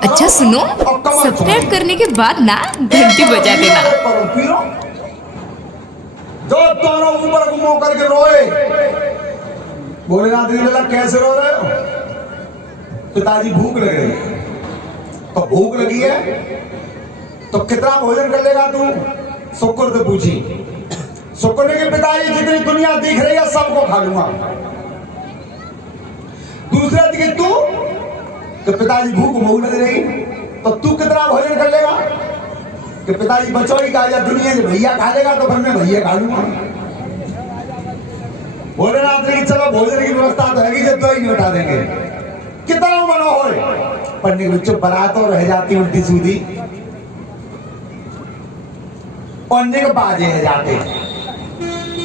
अच्छा सुनो, सब्सक्राइब करने के बाद ना घंटी बजा देना। जो दोनों ऊपर घुमो करके रोए, भोलेनाथ जी बोला कैसे रो रहे हो? पिताजी भूख लग रही है। तो भूख लगी है तो कितना भोजन कर लेगा तू? शुक्र से पूछी। शुक्र ने कि पिताजी जितनी दुनिया दिख रही है सबको खा लूंगा। दूसरा कि तू कि पिताजी भूख लग रही तो तू कितना भोजन कर लेगा? कि पिताजी बचौड़ी का या दुनिया से भैया खा लेगा तो फिर मैं भैया खा लूंगा। भोलेनाथ ने चलो भोजन की व्यवस्था तो है जब तो ही नहीं उठा देंगे। कितना मनो हो पढ़ने के बच्चों बारात और रह जाती उल्टी सीधी पढ़ने के बाजे रह जाते।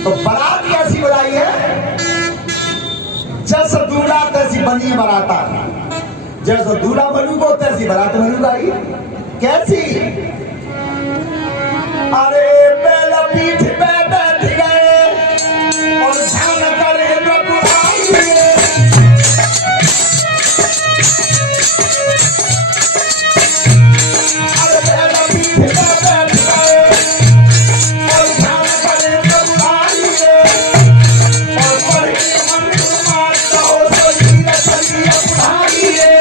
तो बारात कैसी बुलाई है? जैसा दूल्हा तैसी बनी बराता, जैसा दूल्हा बनू को तैसी बारात बनू आई। कैसी? अरे पहला पीठ पे बैठ गए और ध्यान करे प्रभु आइए। अरे पहला पीठ पे बैठ गए और ध्यान करे प्रभु आइए। और पढ़े मन मारता हो तो हीरा चलिए बुढ़ाइए।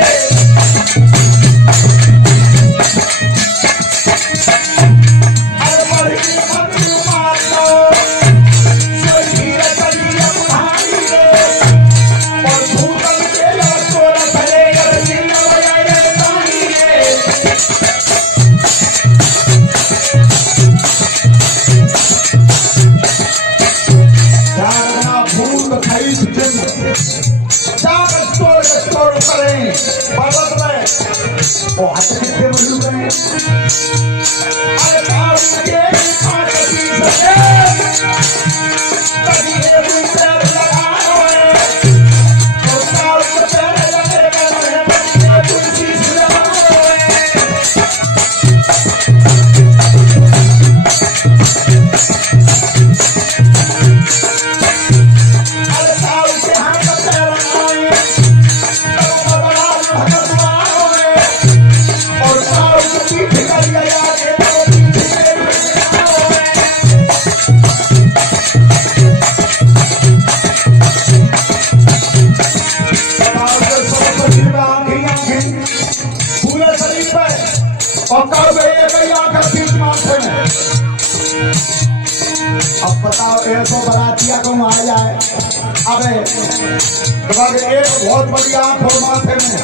अब बताओ ऐसो बरातिया को मार जाए। अबे एक बहुत बड़ी आंख हो माथे में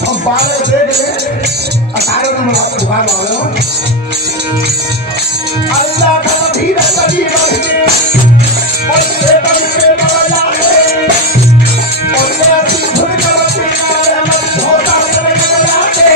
हम 12 देख ले 18 में बुखार वाले हो। अल्लाह का धीरे कभी बढ़े और से कभी पे बढ़ जाए और ऐसी धुन करती है हम धोता करके जाते।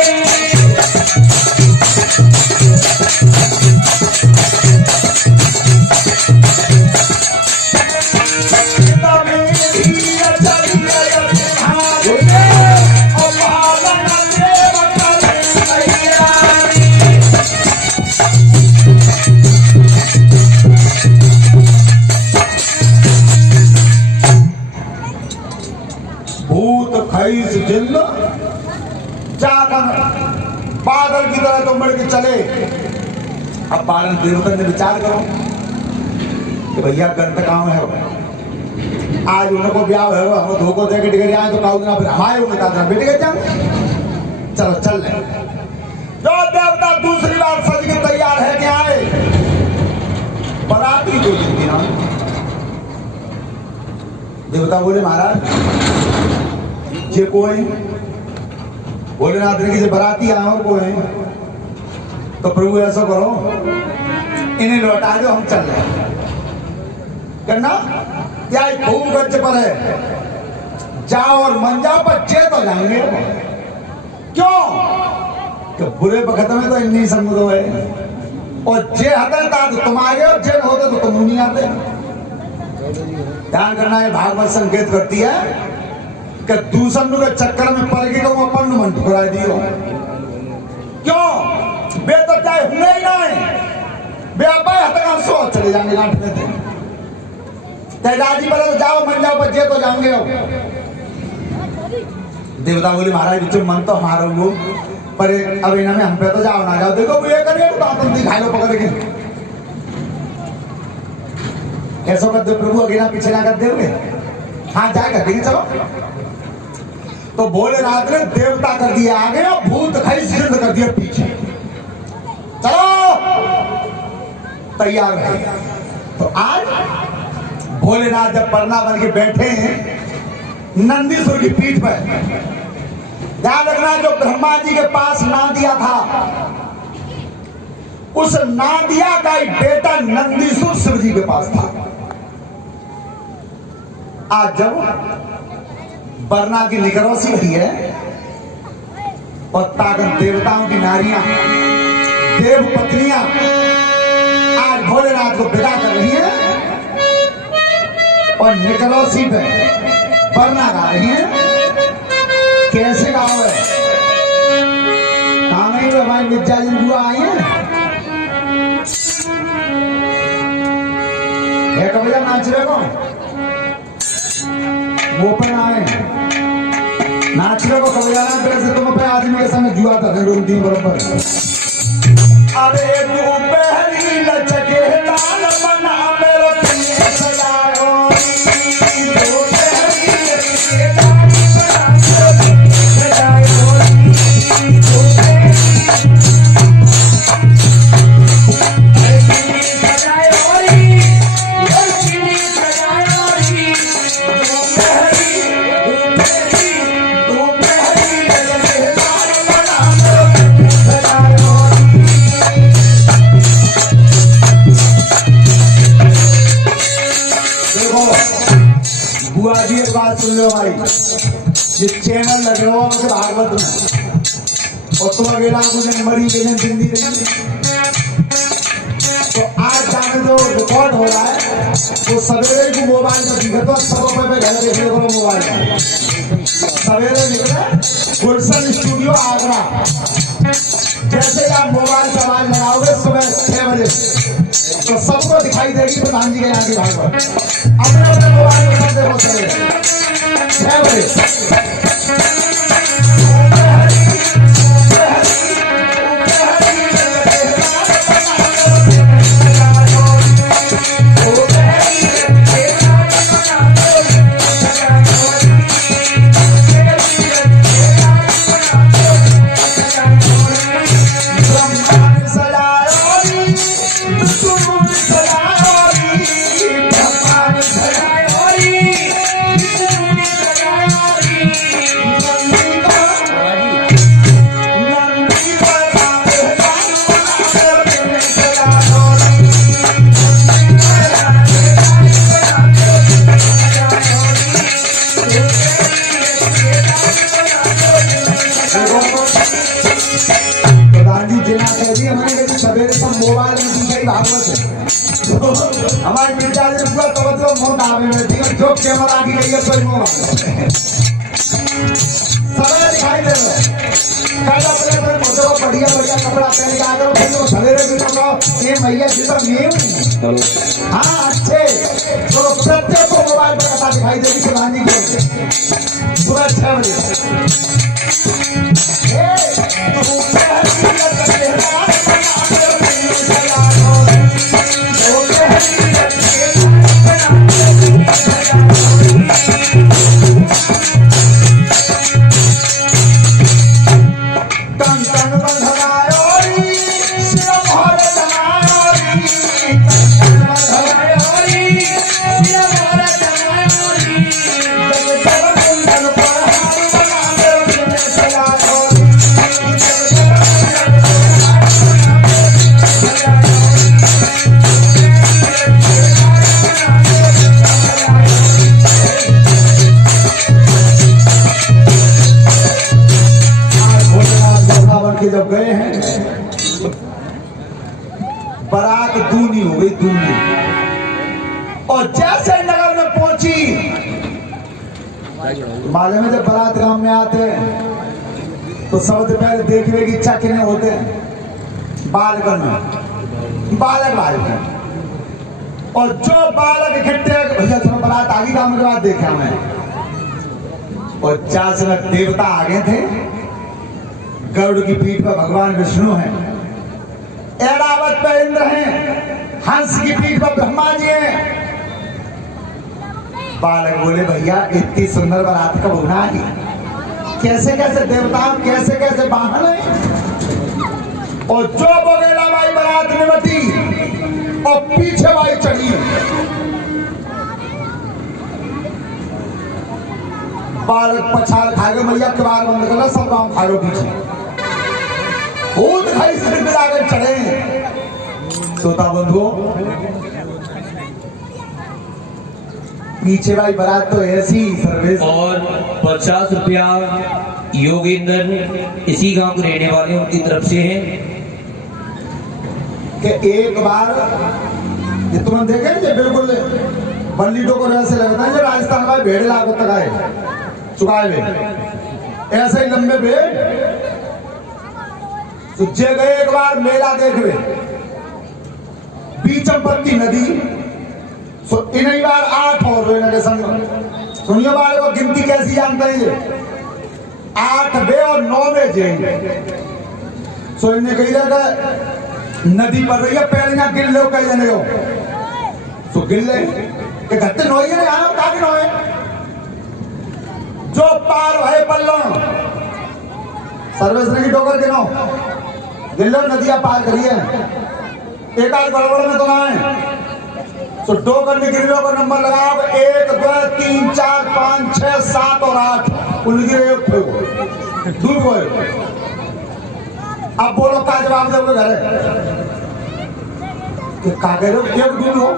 बादल की तरह तुम बढ़ के चले। अब बादल देवता ने विचार करो कि भैया गंत काम है आज उनको ब्याह है हम धोखो दे के डिगर आए तो काउ ना फिर हमारे उनका था बेटे के चलो चल ले। जो देवता दूसरी बार सज के तैयार है कि आए बराती 2 दिन देवता बोले महाराज ये कोई भोलेनाथ ने कि बराती आए और कोई तो प्रभु ऐसा करो इन्हें लौटा दो हम चल रहे करना क्या खूब गच्च पर है जाओ और मन जाओ बच्चे तो जाएंगे। क्यों? कि बुरे वक्त में तो इन्हीं समुद्र है और जे हते था तो तुम आ गए और जे होते तो तुम नहीं आते। ध्यान करना है भागवत संकेत करती है कि दूसरों के चक्कर में पड़ गए वो अपन मन ठुकरा दियो। क्यों? बे तो चाहे हुए ही नहीं बे अब हतका सो चले जाएंगे गांठ में थे तेजाजी पर जाओ मन जाओ बच्चे तो जाएंगे हो। देवता बोले महाराज बिच्चों मन तो हमारा वो पर अब इन्हें में हम पे तो जाओ ना जाओ देखो ये करिए तो तुम दिखाई लो पकड़ के कैसो कर दे प्रभु अगेला पीछे ना कर दोगे हाँ जाए कर देंगे चलो तो भोलेनाथ ने देवता कर दिया आगे और भूत खाई सिंध कर दिया पीछे चलो तैयार है तो आज भोलेनाथ जब परना बन के बैठे हैं नंदीसुर की पीठ पर ध्यान रखना जो ब्रह्मा जी के पास नादिया था उस नादिया का ही बेटा नंदीसुर शिव जी के पास था। आज जब बरना की निकरोसी हुई है और ताकत देवताओं की नारियां देव पत्नियां आज भोलेनाथ को विदा कर रही है और निकरोसी पे बरना गा रही है। कैसे गाओ है कहा नहीं हमारी मिर्जा जी बुआ आई है कभी नाच रहे को वो पर आए नाच रहे को कभी आना फिर से तुम पे आदमी के समय जुआ था दिन बराबर अरे तू पहली लचके लाल बना मेरे पिए सजाओ तू पहली लचके लाल बना सुन लो भाई ये चैनल लगे हुआ मतलब भागवत में और तुम अकेला मुझे मरी के जिंदगी तो आज जाने जो रिकॉर्ड हो रहा है वो सवेरे को मोबाइल में दिखे तो सब पे घर देखने को मोबाइल सवेरे निकले गुलशन स्टूडियो आगरा जैसे आप मोबाइल से आवाज लगाओगे सुबह 6 बजे तो सबको दिखाई देगी प्रधान जी के यहाँ की भागवत अपने अपने मोबाइल में सब देखो सवेरे 6 बजे हमारे मिर्जा जी पूरा तवज्जो मौत आवे में ठीक है जो कैमरा की गई है कोई मौत सवेरे दिखाई दे रहा काला अपने पर फोटो बढ़िया बढ़िया कपड़ा पहन के आ गए भाई तो सवेरे भी तो ये मैया जी तो नीम हां अच्छे तो प्रत्येक को मोबाइल पर कथा दिखाई देगी प्रधान जी की सुबह 6 बजे ए तू जब गए हैं बारात दूनी हो गई दूनी और जैसे नगर में पहुंची माले में जब बारात गांव में आते हैं तो सबसे पहले देखने की इच्छा किन्हें होते हैं बालकन में बालक बालक और जो बालक इकट्ठे भैया थोड़ा बारात आगे गांव के बाद देखे हमें और 4 देवता आगे थे। गरुड़ की पीठ पर भगवान विष्णु हैं, ऐरावत पर इंद्र हैं, हंस की पीठ पर ब्रह्मा जी हैं। बालक बोले भैया इतनी सुंदर बारात कब होना है? कैसे कैसे देवता, कैसे कैसे वाहन है। और जो बगेला भाई बारात में बटी और पीछे भाई चढ़ी। बालक पछाड़ खा गए, मैया किवाड़ बंद कर लो, सब गाँव खा लो पीछे। खूद खाई सिर मिलाकर चढ़े। श्रोता बंधुओं, पीछे भाई बारात तो ऐसी सर्विस। और 50 रुपया योगेंद्र इसी गांव के रहने वाले उनकी तरफ से हैं कि एक बार ये तुम देखे जो बिल्कुल बल्ली को ऐसे लगता है जो राजस्थान का भेड़ लागो तक आए चुकाए हुए ऐसे ही लंबे भेड़। तो जे गए एक बार मेला देख रहे बीचमपत्ती नदी। तो इन्हीं बार 8 और के संग सुनिए वाले को गिनती कैसी जानते हैं ये 8 बे और 9 में जेंगे। सो इन्हें कही जाएगा नदी पर रही है पहले यहाँ गिर लो कहीं जाने हो तो गिर ले कि घट्टे नोई है यहाँ काफी नोए जो पार है पल्लो सर्विस की डोकर गिनो गिर लो नदियां पार करिए एक आध गड़बड़ में तो ना है। तो डोकर में गिरवे का नंबर लगाओ 1 2 3 4 5 6 7 और 8 उनकी दूर गए। अब बोलो का जवाब दोगे घर का कह रहे हो एक दूर हो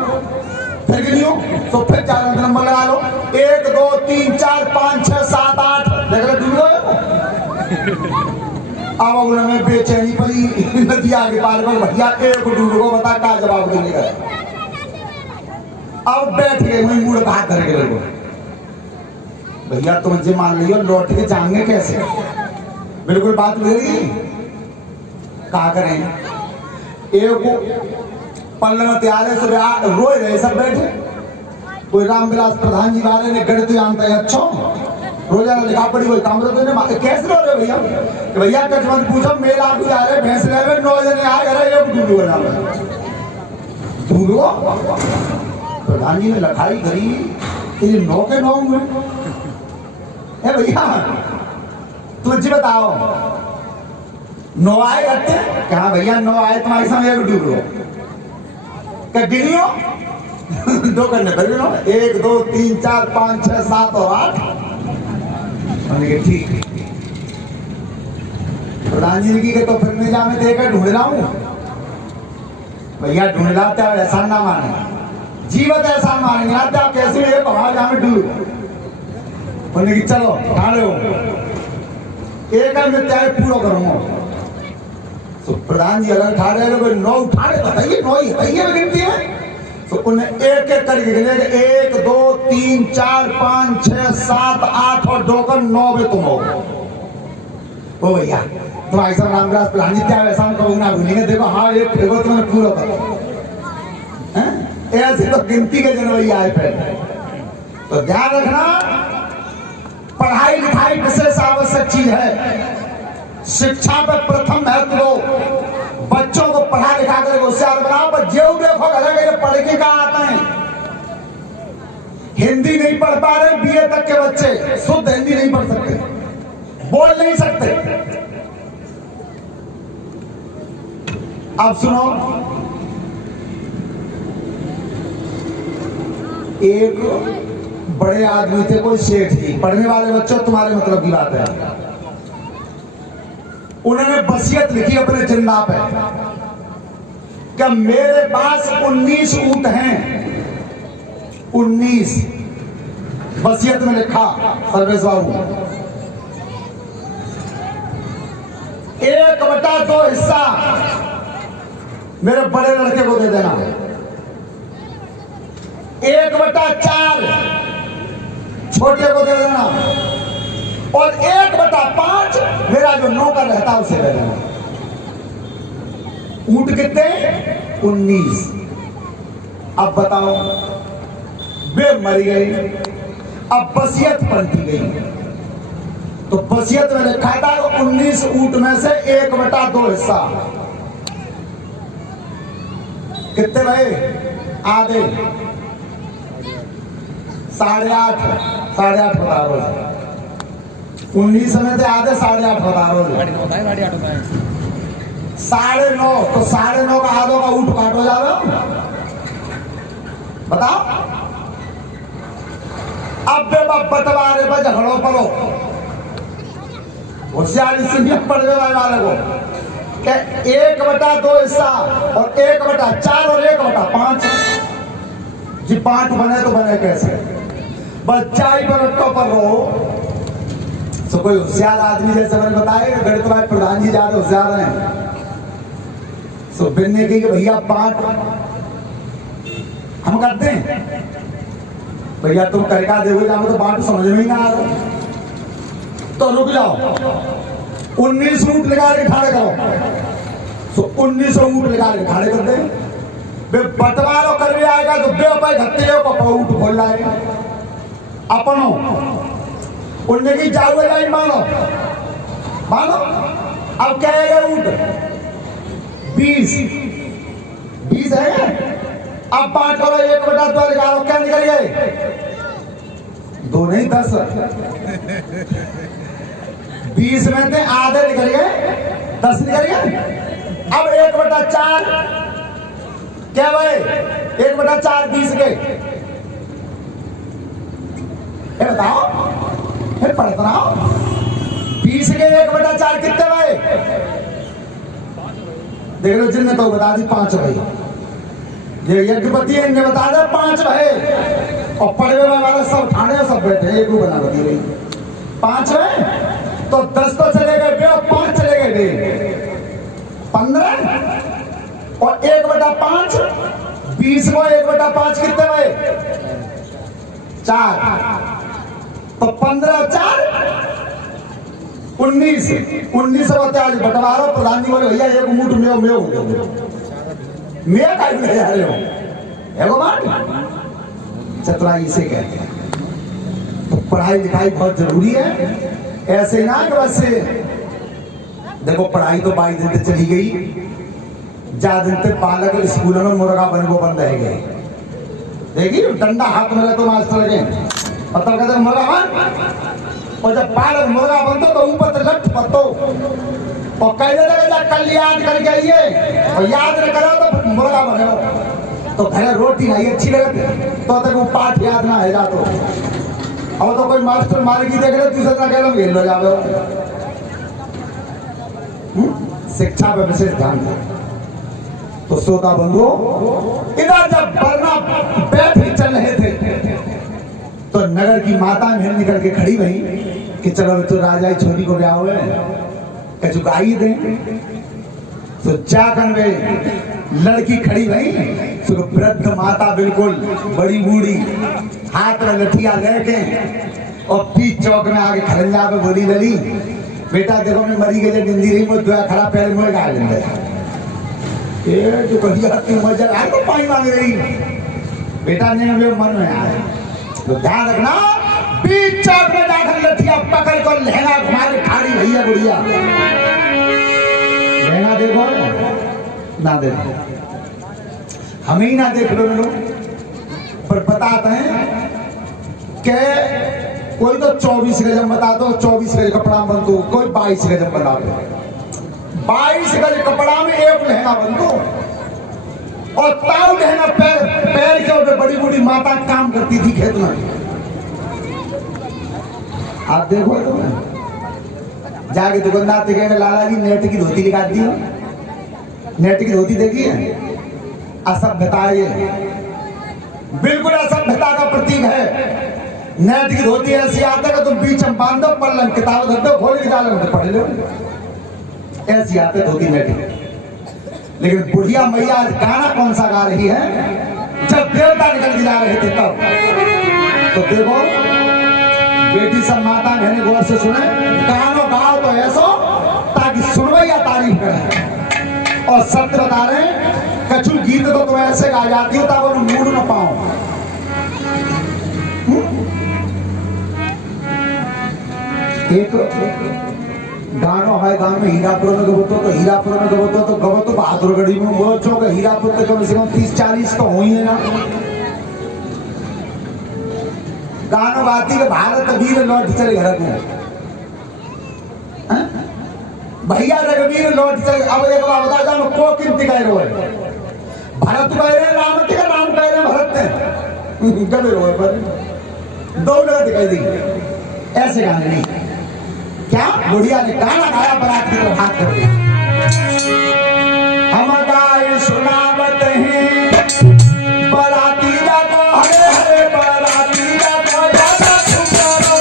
फिर गिनियो तो फिर 4 नंबर लगा लो 1 2 3 4 5 6 7 8 देख रहे दूर हो। अब उन्होंने बेचैनी पड़ी नदी आगे पार कर भैया एक दूर को बता का जवाब देने का। अब बैठ गए वही मुड़ हाथ धर के लोग भैया तुम मुझे मान लियो लौट के जाएंगे कैसे बिल्कुल बात मेरी क्या करें। एक पल्ले में तैयार है सुबह रोए रहे सब बैठे। कोई रामविलास प्रधान जी वाले ने गणित जानता है अच्छा रोजाना लिखा पड़ी कोई काम तो कैसे रो रहे भैया भैया कच मत पूछो मेला भी आ रहे भैंस ले 9 जने आ गए एक दूधो दूधो प्रधान जी ने लिखाई करी कि 9 के 9 में है भैया तुम जी बताओ 9 आए घटते क्या भैया 9 आए तुम्हारे सामने एक डूबो क्या गिनियो 2 करने पर 1 2 3 4 5 6 7 और 8 ठीक प्रधान जी ने की तो फिर मैं जा मैं देखकर ढूंढ रहा हूं भैया ढूंढ लाते ऐसा ना माने जीवत ऐसा मानेंगे आप कैसे ये पहाड़ जहां में डूब बोले कि चलो ठाड़े हो एक में त्याग पूरा करूंगा। तो प्रधान जी अगर ठाड़े लोग 9 उठाड़े बताइए 9 ही बताइए में गिनती है। तो उन्हें एक एक करके गिने 1 2 3 4 5 6 7 8 और 2 कर 9 में तुम हो ओ भैया तुम ऐसा रामविलास प्रधान जी क्या ऐसा कहोगे ना भूलेंगे देखो हाँ एक फेगो तुम्हें पूरा करो ऐसे तो गिनती के जनवरी आए पे। तो ध्यान रखना पढ़ाई लिखाई विशेष आवश्यक चीज है। शिक्षा पर प्रथम महत्व दो बच्चों को पढ़ा लिखा कर होशियार बनाओ पर जो देखो घर पढ़ के कहा आते हैं हिंदी नहीं पढ़ पा रहे BA तक के बच्चे शुद्ध हिंदी नहीं पढ़ सकते बोल नहीं सकते। अब सुनो एक बड़े आदमी थे कोई सेठ जी पढ़ने वाले बच्चों तुम्हारे मतलब की बात है उन्होंने वसीयत लिखी अपने जिंदा पे कि मेरे पास 19 ऊंट हैं 19 वसीयत में लिखा सर्वेश बाबू 1/2 हिस्सा मेरे बड़े लड़के को दे देना 1/4 छोटे को दे देना और 1/5 मेरा जो नौकर रहता उसे दे देना। ऊंट कितने 19। अब बताओ वे मर गई अब वसीयत पलटी गई तो वसीयत में लिखा था 19 ऊंट में से 1/2 हिस्सा कितने भाई आधे 8.5 बता रहे 19 में से आधे 8.5 बता रहे 9.5 तो 9.5 का आधो का ऊंट काटो जावे बताओ। अब बतवारे पर झगड़ो पड़ो होशियारी से पड़ गए वाले को 1/2 हिस्सा और 1/4 और 1/5 जी 5 बने तो बने कैसे बच्चा ही पर रहो। तो कोई होशियार आदमी जैसे मैंने बताया गणित भाई प्रधान जी ज्यादा होशियार हैं तो बिन्ने की भैया 5 हम करते हैं भैया तुम करका देखो जाओ तो 5 समझ में ही ना आ रहा तो रुक जाओ 19 ऊंट लगा के खड़े करो तो 19 ऊंट लगा के खड़े कर दे बंटवारा कर भी आएगा तो बेपाई घत्ते को ऊंट खोल लाएगा अपनो उनने की जाओगे जाए मानो अब क्या है ऊंट 20 है अब 5 करो 1/2 निकालो क्या निकल गए 2 नहीं 10 20 में से आधे निकल गए 10 निकल गए। अब 1/4 क्या भाई 1/4 20 के बताओ पढ़ता रहा 20 के 1/4 कितने भाई देख लो जिनने तो बता दी 5 भाई ये यज्ञपति है इनने बता दे 5 भाई और पढ़े हुए वाले सब ठाणे सब बैठे एक बना बती गई 5 है तो 10 तो चले गए 5 चले गए 15 और 1/5 20 को 1/5 कितने भाई 4 तो 15 और 4 19 होते आज बंटवारा प्रधान जी बोले भैया एक मुठ में मैं का ले जा रहे हो एगो बात चतुराई इसे कहते हैं। तो पढ़ाई लिखाई बहुत जरूरी है ऐसे ना कि बस देखो पढ़ाई तो 22 दिन तक चली गई जा दिन तक पालक स्कूलों में मुर्गा बन रह गए देखिए डंडा हाथ में तो मास्टर लगे पता कहते मुर्गा बन और जब पालक मुर्गा बनता तो ऊपर से लट पत्तो और कहने लगे कल याद करके आइए और याद न करो तो मुर्गा बने तो घर रोटी नहीं अच्छी लगे तो तक वो पाठ याद ना है जा तो और तो कोई मास्टर मालिकी देख रहे दूसरे ना कह लो घेर लो जाओ शिक्षा पे विशेष ध्यान दो। तो श्रोता बंधुओं इधर जब बरना बैठ चल रहे थे तो नगर की माता में निकल के खड़ी वही कि चलो तो राजा छोरी को ब्याह हुए कचु गाई दे तो जाकर वे लड़की खड़ी वही तो वृद्ध माता बिल्कुल बड़ी बूढ़ी हाथ में लठिया लेके और पीछ चौक में आगे खरंजा पे बोली लली बेटा देखो मैं मरी गई निंदी रही मुझे दुआ खड़ा पैर मुझे गा लेंगे ये जो कही आती मजा आए तो पानी मांग रही बेटा ने मेरे मन में आए तो ध्यान रखना बीच चौक में जाकर लठिया पकड़ कर लहंगा घुमा के खाड़ी भैया बुढ़िया लहंगा देखो ना देखो हमें ही ना देख लो लोग पर बताते हैं कि कोई तो 24 गज बता दो 24 गज कपड़ा बन दो कोई 22 गज बता दो 22 गज कपड़ा में एक लहंगा बन दो और ताऊ लहंगा पैर के ऊपर बड़ी बड़ी माता काम करती थी खेत में आप देखो तो जाके दुकानदार दिखेगा लाला जी नेट की धोती निकाल दी नेट की धोती देखी है असभ्यता ये बिल्कुल असभ्यता का प्रतीक है। नेट की धोती ऐसी आता है कि तुम बीच में बांध दो पढ़ लो किताब धर दो खोल के डालो पढ़ लो ऐसी आते धोती नेट लेकिन बुढ़िया मैया आज गाना कौन सा गा रही है जब देवता निकल के जा रहे थे तब तो देखो बेटी सब माता बहने गौर से सुने गानो गाओ तो ऐसो ताकि सुनवैया तारीफ करे और सत्य बता रहे कछु गीत तो तुम ऐसे गा जाती हो ताकि उन्हें मूड न पाओ एक गानो है, गान में हीरापुर में गबतो तो हीरापुर में गबतो तो गबतो बहादुरगढ़ी में वो चौक हीरापुर तक कम से कम 30-40 तो हुई है ना। गानो गाती के भारत वीर लौट चले घर में, भैया रघुवीर लौट चले। अब एक बार बता जाओ को किन दिखाई रहे भरत कह रहे राम के राम कह रहे भरत ने गबे रोए पर दो लगा दिखाई दी। ऐसे गाने नहीं, क्या बुढ़िया ने गाना गाया बारात की तरफ हाथ कर दिया। हम गाय सुनावत हैं बाराती जाता हरे हरे बाराती जाता जाता सुनारो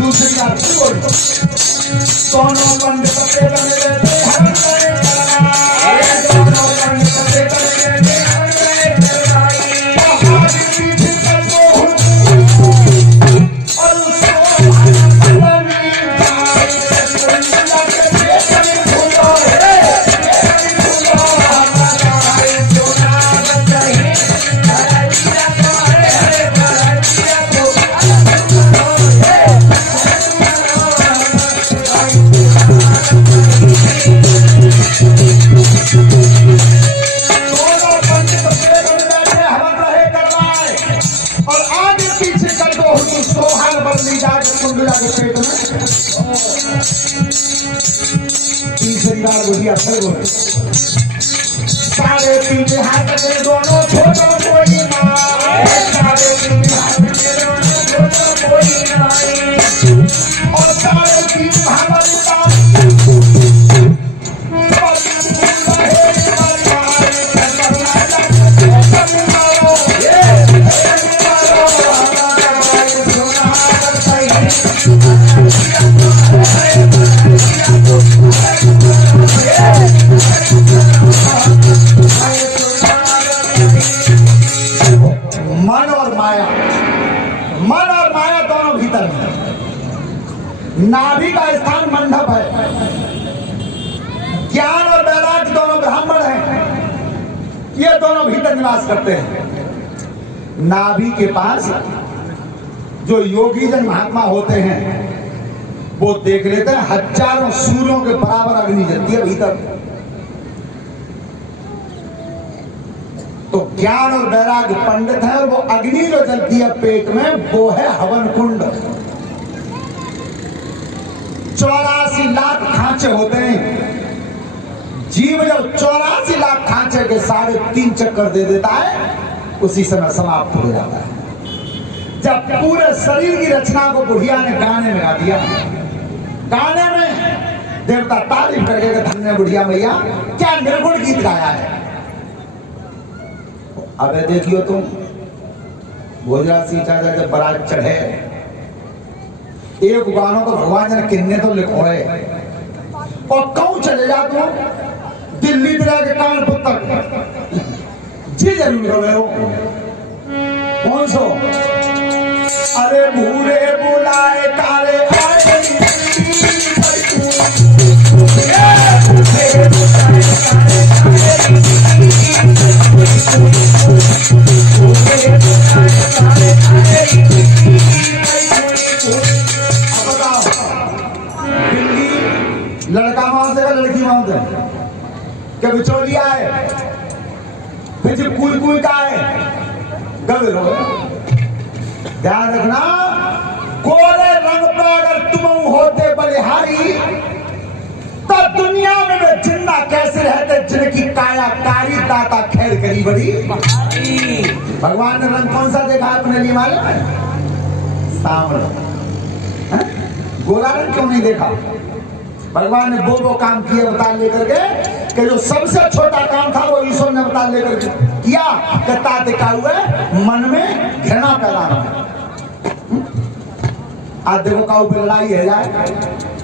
दूसरी बात सोनो पंडित के बने रहते हर करे करना सोनो पंडित के बने रहते हर करे करना पहाड़ी पीछे कर दो और उसको बनी जाए सुंदर के बेचने भूलो रे भूलो हमारा सोना चाहिए हरिया को हरे हरे हरिया को तीसरी बार बुढ़िया फिर बोले सारे तीन हाथ के दोनों छोटो कोई ना सारे तीन हाथ के दोनों छोटो कोई ना और सारे तीन हमारे मन और माया दोनों भीतर है। नाभि का स्थान मंडप है। ज्ञान और वैराग्य दोनों ब्राह्मण हैं, ये दोनों भीतर निवास करते हैं। नाभि के पास जो योगी जन महात्मा होते हैं वो देख लेते हैं हजारों सूर्यों के बराबर अग्नि जलती है भीतर। तो ज्ञान और वैराग्य पंडित है और वो अग्नि जो जलती है पेट में वो है हवन कुंड। 84 लाख खांचे होते हैं। जीव जब 84 लाख खांचे के 3.5 चक्कर दे देता है उसी समय समाप्त हो जाता है। जब पूरे शरीर की रचना को बुढ़िया ने गाने में गा दिया, गाने में देवता तारीफ करके धन्य बुढ़िया मैया क्या निर्गुण गीत गाया है। अबे देखियो तुम भोजरा सीता जब बारात चढ़े एक गानों को भगवान ने किन्ने तो लिखोए और कहूं चले जा तुम दिल्ली तरह के कानपुर तक जी जरूर हो कौन सो अरे भूरे बुलाए काले लड़का मांग देगा लड़की मांग दे क्या बिचौलिया है फिर कुल का है गल ध्यान रखना, गोरे रंग पे अगर तुम होते बलिहारी तो दुनिया में वे जिंदा कैसे रहते जिनकी काया कारी दाता खैर करी बड़ी। भगवान ने रंग कौन सा देखा अपने लिए मालूम है? सांवला। हैं? गोरा रंग क्यों नहीं देखा? भगवान ने वो काम किए अवतार लेकर के कि जो सबसे छोटा काम था वो ईश्वर ने अवतार लेकर के किया कि ताते का हुए मन में घृणा पैदा हो। आज देखो काऊ पे लड़ाई है जाए